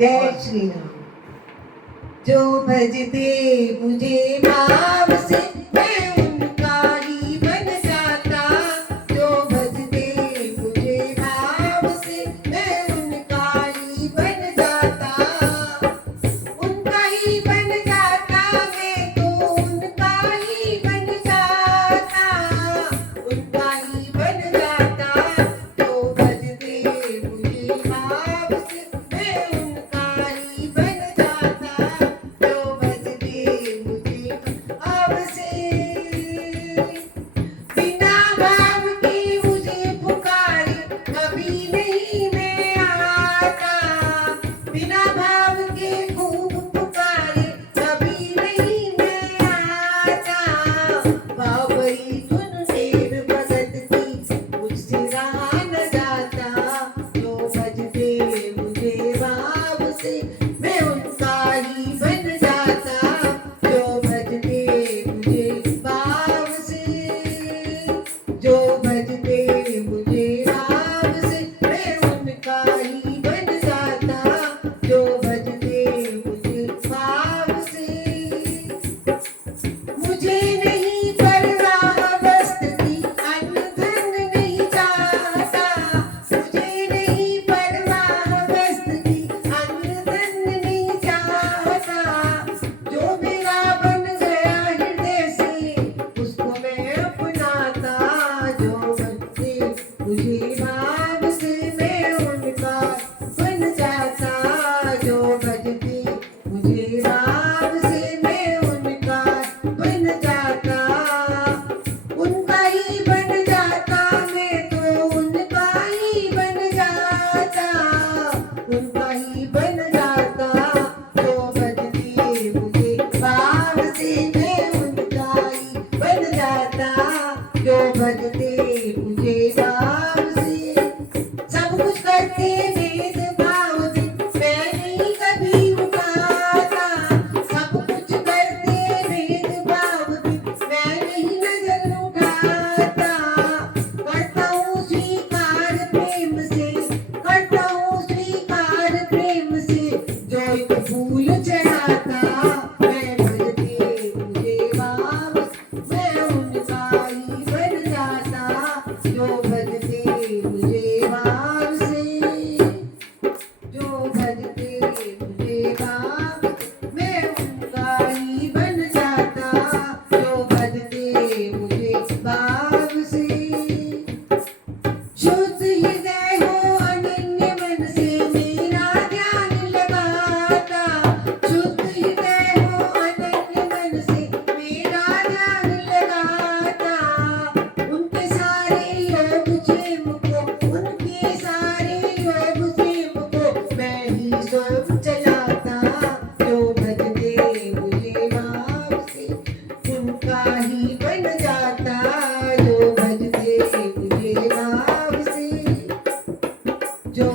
जय श्री राम। जो भजते मुझे भाव से मैं उनका ही बन जाता। जो भजते मुझे भाव से मैं उनका ही बन जाता। उनका ही बन जाता मैं तो उनका ही बन जाता। उनका ही बन जाता। जो भजते मुझे भाव से मैं उनका ही बन जाता। जो भजते मुझे भाव से बिना भाव के मुझे पुकारे कभी नहीं मैं आता। बिना भाव के खूब पुकारे कभी नहीं मैं आता। बाबरी धुन देव भगत की मुझसे रहा न जाता। जो भजते मुझे भाव से मैं उनका ही बन जाता। जो भजते मुझे भाव से जो भजते मुझे भाव से मैं उनका ही बन जाता। जो भजते मुझे भाव से मुझे नहीं परवाह वस्त्र की अन्न धन नहीं चाहता। मुझे नहीं परवाह वस्त्र की अन्न धन नहीं चाहता। जो मेरा बन गया हृदय से उसको मैं अपनाता। जो भजते मुझे भाव से मैं उनका बन जाता। जो भजते मुझे भाव से मैं उनका बन जाता। उनका ही बन जाता मैं तो उनका ही बन जाता। उनका ही बन जाता। जो भजते मुझे भाव से मैं उनका ही बन जाता। जो भजते मुझे भाव से सब कुछ करते भेद भाव भी मैं नहीं कभी उठाता। सब कुछ करते भेद भाव भी मैं नहीं नजर उठाता। करता हूँ स्वीकार प्रेम से करता हूँ स्वीकार प्रेम से जो एक फूल चढ़ाता। मैं भजते मुझे भाव मैं उनका ही बन जाता। जो भजते मुझे भाव से जो भजते मुझे भाव मैं उनका ही बन जाता। जो भजते मुझे भाव से शुद्ध हृदय हो अनन्य मन से मेरा ध्यान लगाता। शुद्ध हृदय हो अनन्य मन से मेरा ध्यान लगाता। उनके सारे योग क्षेम को उनके सारे योग क्षेम को मैं ही स्वयं चलाता। जो भजते मुझे भाव से उनका ही बन जाता। जो भजते मुझे भाव से जो